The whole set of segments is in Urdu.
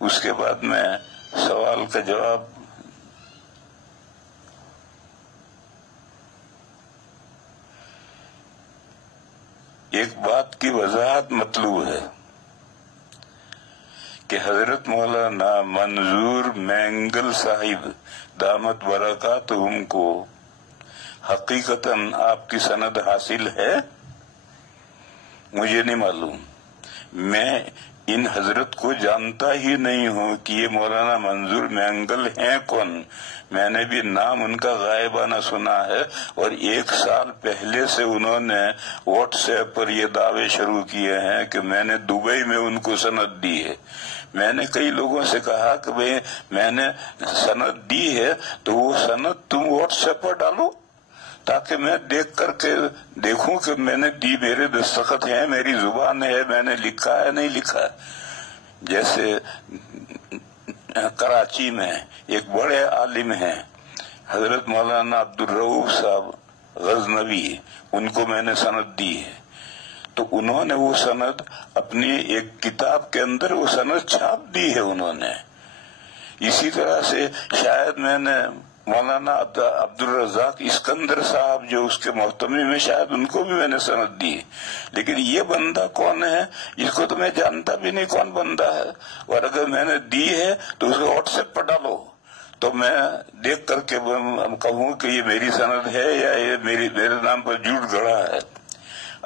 اس کے بعد میں سوال کا جواب ایک بات کی وضاحت مطلوب ہے کہ حضرت مولانا منظور مینگل صاحب دامت برکاتہم کو حقیقتاً آپ کی سند حاصل ہے؟ مجھے نہیں معلوم، میں ان حضرت کو جانتا ہی نہیں ہوں کہ یہ مولانا منظور مینگل ہیں کون. میں نے بھی نام ان کا غائبانہ سنا ہے، اور 1 سال پہلے سے انہوں نے واٹس ایپ پر یہ دعوے شروع کیے ہیں کہ میں نے دبئی میں ان کو سند دی ہے. میں نے کئی لوگوں سے کہا کہ بھئی میں نے سند دی ہے تو وہ سند تم واٹس ایپ پر ڈالو تاکہ میں دیکھ کر کے دیکھوں کہ میں نے دی، میرے دستخط ہیں، میری زبان ہے، میں نے لکھا ہے نہیں لکھا. جیسے کراچی میں ایک بڑے عالم ہیں حضرت مولانا عبدالرؤوف صاحب غزنوی، ان کو میں نے سند دی ہے، تو انہوں نے وہ سند اپنی ایک کتاب کے اندر وہ سند چھاپ دی ہے انہوں نے. اسی طرح سے شاید میں نے مولانا عبدالرزاق اسکندر صاحب جو اس کے محتمی میں، شاید ان کو بھی میں نے سند دی. لیکن یہ بندہ کون ہے اس کو تو میں جانتا بھی نہیں کون بندہ ہے، اور اگر میں نے دی ہے تو اس کو واٹس ایپ پر ڈالو تو میں دیکھ کر کے کہوں کہ یہ میری سند ہے یا یہ میرے نام پر جھوٹ گڑا ہے.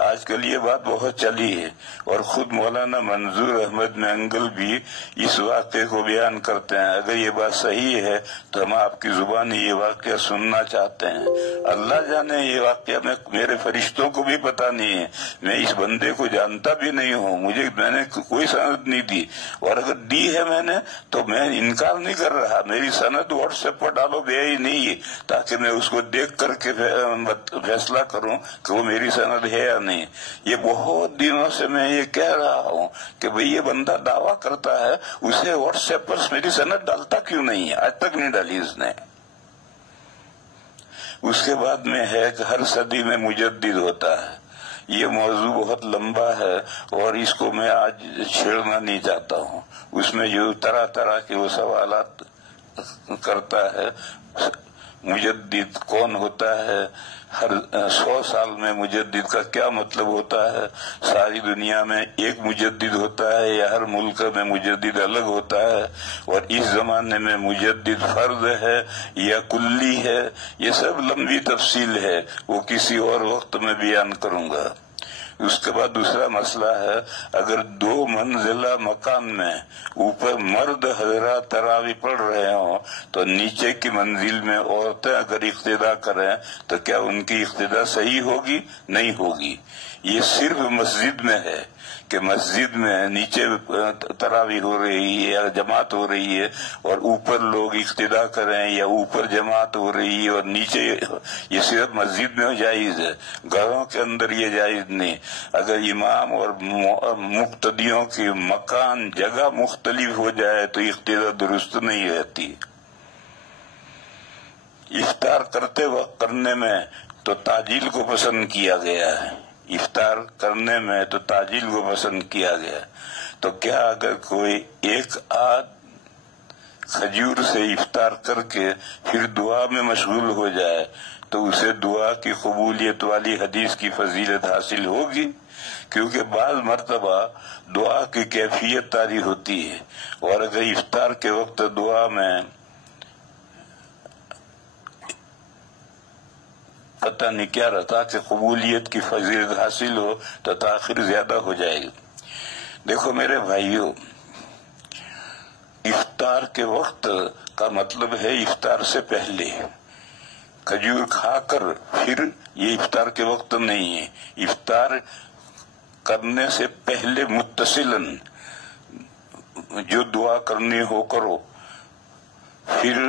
آج کل یہ بات بہت چلی ہے، اور خود مولانا منظور احمد مینگل بھی اس واقعے کو بیان کرتے ہیں. اگر یہ بات صحیح ہے تو ہم آپ کی زبانی یہ واقعہ سننا چاہتے ہیں. اللہ جانے یہ واقعہ میرے فرشتوں کو بھی پتا نہیں ہے، میں اس بندے کو جانتا بھی نہیں ہوں، میں نے کوئی سند نہیں دی، اور اگر دی ہے میں نے تو میں انکار نہیں کر رہا. میری سند واٹس ایپ پر ڈالو بے ہی نہیں ہے تاکہ میں اس کو دیکھ کر کے فیصلہ کروں کہ وہ میری سند ہے یا نہیں. یہ بہت دنوں سے میں یہ کہہ رہا ہوں کہ بھئی یہ بندہ دعویٰ کرتا ہے، اسے واٹس ایپ پر میری سند ڈالتا کیوں نہیں ہے؟ آج تک نہیں ڈالی اس نے. اس کے بعد میں ہے کہ ہر صدی میں مجدد ہوتا ہے. یہ موضوع بہت لمبا ہے اور اس کو میں آج چھیڑنا نہیں چاہتا ہوں. اس میں جو طرح طرح کے وہ سوالات کرتا ہے. مجدد کون ہوتا ہے؟ ہر 100 سال میں مجدد کا کیا مطلب ہوتا ہے؟ ساری دنیا میں ایک مجدد ہوتا ہے یا ہر ملک میں مجدد الگ ہوتا ہے؟ اور اس زمانے میں مجدد فرد ہے یا کلی ہے؟ یہ سب لمبی تفصیل ہے، وہ کسی اور وقت میں بیان کروں گا. اس کے بعد دوسرا مسئلہ ہے، اگر 2 منزلہ مکان میں اوپر مرد حضرات تراویح پڑھ رہے ہوں تو نیچے کی منزل میں عورتیں اگر اقتدا کریں تو کیا ان کی اقتدا صحیح ہوگی؟ نہیں ہوگی. یہ صرف مسجد میں ہے کہ مسجد میں نیچے تراویح ہو رہی ہے یا جماعت ہو رہی ہے اور اوپر لوگ اقتدا کریں یا اوپر جماعت ہو رہی ہے اور نیچے، یہ صرف مسجد میں جائز ہے، گھروں کے اندر یہ جائز نہیں. اگر امام اور مقتدیوں کی مکان جگہ مختلف ہو جائے تو اقتدا درست نہیں رہتی. افطار کرتے وقت کرنے میں تو تعجیل کو پسند کیا گیا ہے. افطار کرنے میں تو تعجیل کو پسند کیا گیا. تو کیا اگر کوئی ایک آدھ کھجور سے افطار کر کے پھر دعا میں مشغول ہو جائے تو اسے دعا کی قبولیت والی حدیث کی فضیلت حاصل ہوگی؟ کیونکہ بعض مرتبہ دعا کی کیفیت طاری ہوتی ہے، اور اگر افطار کے وقت دعا میں پتہ نہیں کیا رہتا کہ قبولیت کی فضیلت حاصل ہو تو تاخیر زیادہ ہو جائے گی. دیکھو میرے بھائیوں، افطار کے وقت کا مطلب ہے افطار سے پہلے. کھجور کھا کر پھر یہ افطار کے وقت نہیں ہے. افطار کرنے سے پہلے متصلاً جو دعا کرنی ہو کرو. پھر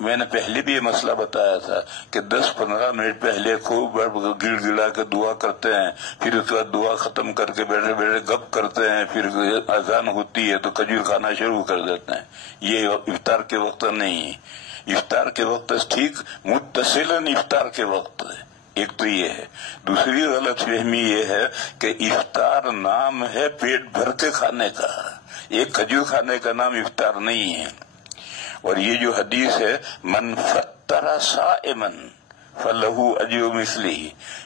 میں نے پہلے بھی یہ مسئلہ بتایا تھا کہ 10-15 منٹ پہلے خوب گڑ گڑا کے دعا کرتے ہیں، پھر اس کے بعد دعا ختم کر کے بیٹھے بیٹھے گپ کرتے ہیں، پھر اذان ہوتی ہے تو کھجور کھانا شروع کر دیتے ہیں. یہ افطار کے وقت نہیں ہے. افطار کے وقت ٹھیک متصلاً افطار کے وقت ہے. ایک تو یہ ہے. دوسری غلط فہمی یہ ہے کہ افطار نام ہے پیٹ بھر کے کھانے کا. ایک کھجور کھانے کا نام افطار نہیں ہے۔ اور یہ جو حدیث ہے من فطر صائمن فلہو اجر مثلہ،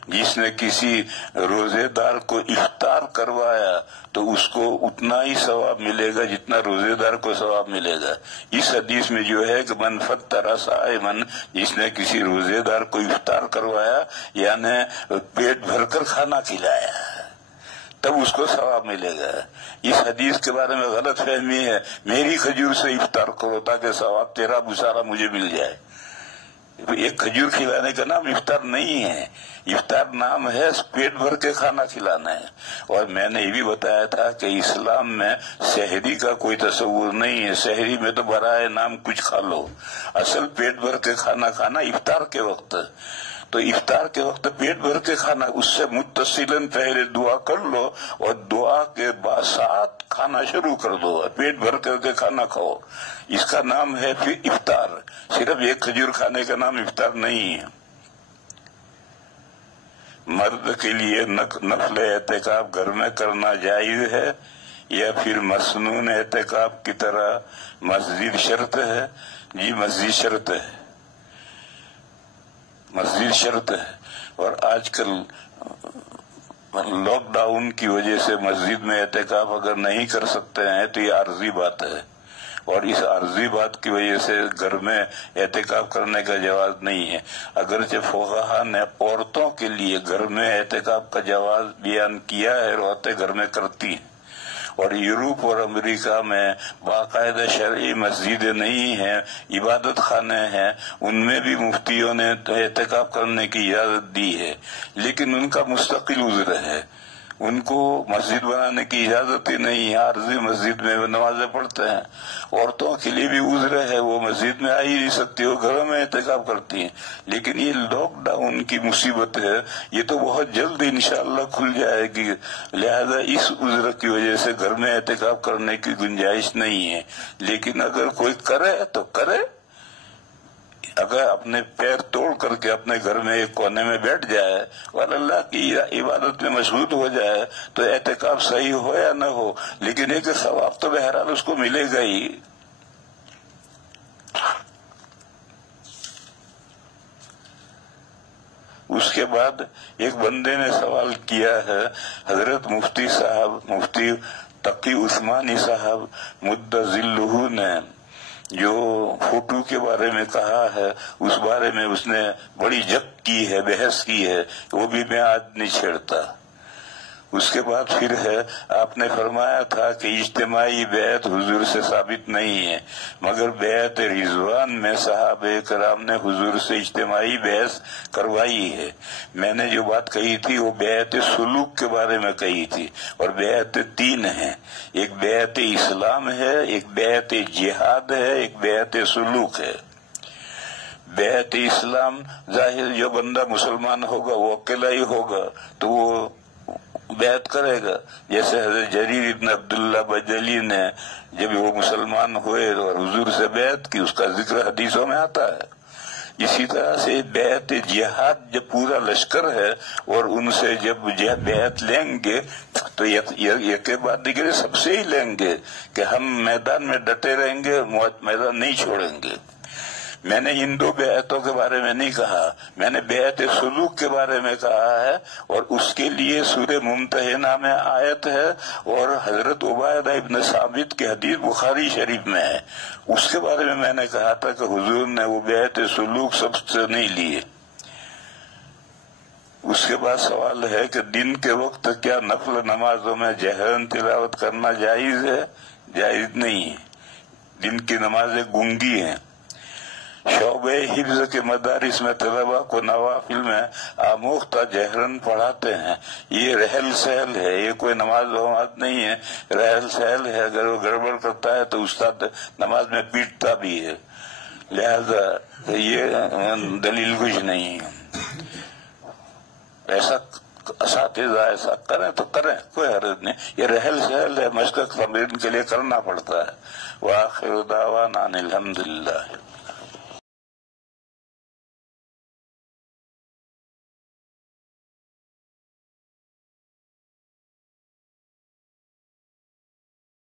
جس نے کسی روزے دار کو افطار کروایا تو اس کو اتنا ہی ثواب ملے گا جتنا روزے دار کو ثواب ملے گا۔ اس حدیث میں جو ہے کہ من فطر صائمن، جس نے کسی روزے دار کو افطار کروایا یعنی پیٹ بھر کر کھانا کھلایا تب اس کو ثواب ملے گا۔ اس حدیث کے بارے میں غلط فہمی ہے، میری کھجور سے افطار کرو تاکہ ثواب تیرا بسارا مجھے مل جائے۔ ایک کھجور کھلانے کا نام افطار نہیں ہے، افطار نام ہے پیٹ بھر کے کھانا کھلانا ہے۔ اور میں نے یہ بھی بتایا تھا کہ اسلام میں سحری کا کوئی تصور نہیں ہے، سحری میں تو برائے نام کچھ کھا لو، اصل پیٹ بھر کے کھانا کھانا افطار کے وقت۔ تو افطار کے وقت پیٹ بھر کے کھانا، اس سے متصلاً پہلے دعا کر لو اور دعا کے بعد ساتھ کھانا شروع کر دو، پیٹ بھر کر کے کھانا کھاؤ، اس کا نام ہے پھر افطار۔ صرف ایک کھجور کھانے کا نام افطار نہیں ہے۔ مرد کے لیے نفل اعتکاف گھر میں کرنا جائز ہے یا پھر مسنون اعتکاف کی طرح مسجد شرط ہے؟ جی مسجد شرط ہے، مسجد شرط ہے۔ اور آج کل لاک ڈاؤن کی وجہ سے مسجد میں اعتکاف اگر نہیں کر سکتے ہیں تو یہ عارضی بات ہے، اور اس عارضی بات کی وجہ سے گھر میں اعتکاف کرنے کا جواز نہیں ہے۔ اگرچہ فقہا نے عورتوں کے لیے گھر میں اعتکاف کا جواز بیان کیا ہے، عورتیں گھر میں کرتی ہیں، اور یورپ اور امریکہ میں باقاعدہ شرعی مسجدیں نہیں ہیں، عبادت خانے ہیں، ان میں بھی مفتیوں نے اعتکاف کرنے کی اجازت دی ہے، لیکن ان کا مستقل عذر ہے، ان کو مسجد بنانے کی اجازت ہی نہیں ہے، عارضی مسجد میں وہ نمازیں پڑھتے ہیں۔ عورتوں کے لیے بھی عذر ہے، وہ مسجد میں آ ہی نہیں سکتی، وہ گھروں میں اعتکاف کرتی ہیں۔ لیکن یہ لاک ڈاؤن کی مصیبت ہے، یہ تو بہت جلد انشاءاللہ کھل جائے گی، لہذا اس عذر کی وجہ سے گھر میں اعتکاف کرنے کی گنجائش نہیں ہے۔ لیکن اگر کوئی کرے تو کرے، اگر اپنے پیر توڑ کر کے اپنے گھر میں ایک کونے میں بیٹھ جائے اور اللہ کی عبادت میں مشغول ہو جائے تو اعتکاف صحیح ہو یا نہ ہو، لیکن ایک ثواب تو بہرحال اس کو ملے گا ہی۔ اس کے بعد ایک بندے نے سوال کیا ہے، حضرت مفتی صاحب، مفتی تقی عثمانی صاحب مد ظلہ نے جو فوٹو کے بارے میں کہا ہے، اس بارے میں اس نے بڑی جگ کی ہے، بحث کی ہے، وہ بھی میں آج نہیں چھیڑتا۔ اس کے بعد پھر ہے، آپ نے فرمایا تھا کہ اجتماعی بیعت حضور سے ثابت نہیں ہے، مگر بیعت رضوان میں صحابہ کرام نے حضور سے اجتماعی بیعت کروائی ہے۔ میں نے جو بات کہی تھی وہ بیعت سلوک کے بارے میں کہی تھی، اور بیعت تین ہیں، ایک بیعت اسلام ہے، ایک بیعت جہاد ہے، ایک بیعت سلوک ہے۔ بیعت اسلام ظاہر جو بندہ مسلمان ہوگا وہ اکیلا ہی ہوگا تو وہ بیعت کرے گا، جیسے حضرت جریر ابن عبداللہ بجلی نے جب وہ مسلمان ہوئے اور حضور سے بیعت کی، اس کا ذکر حدیثوں میں آتا ہے۔ اسی طرح سے بیعت جہاد جب پورا لشکر ہے اور ان سے جب بیعت لیں گے تو یہ کے بعد دیگر سب سے ہی لیں گے کہ ہم میدان میں ڈٹے رہیں گے، میدان نہیں چھوڑیں گے۔ میں نے ان دو بیعتوں کے بارے میں نہیں کہا، میں نے بیعت سلوک کے بارے میں کہا ہے، اور اس کے لیے سورہ ممتحنہ میں آیت ہے اور حضرت عبیدہ ابن ثابت کی حدیث بخاری شریف میں ہے۔ اس کے بارے میں نے کہا تھا کہ حضور نے وہ بیعت سلوک سب سے نہیں لیے۔ اس کے بعد سوال ہے کہ دن کے وقت کیا نفل نمازوں میں جہرن تلاوت کرنا جائز ہے؟ جائز نہیں ہے، دن کی نمازیں گونگی ہیں۔ شعبہ حفظ کے مدارس میں طلبہ کو نوافل میں آموختہ جہرن پڑھاتے ہیں، یہ رحل سہل ہے، یہ کوئی نماز وماز نہیں ہے، رحل سہل ہے، اگر وہ گڑبڑ کرتا ہے تو استاد نماز میں پیٹتا بھی ہے، لہذا یہ دلیل کچھ نہیں ہے۔ ایسا اساتذہ ایسا کریں تو کریں، کوئی حرج نہیں، یہ رحل سہل ہے، مشق تمرین کے لیے کرنا پڑتا ہے۔ وآخر دعوانا ان الحمدللہ۔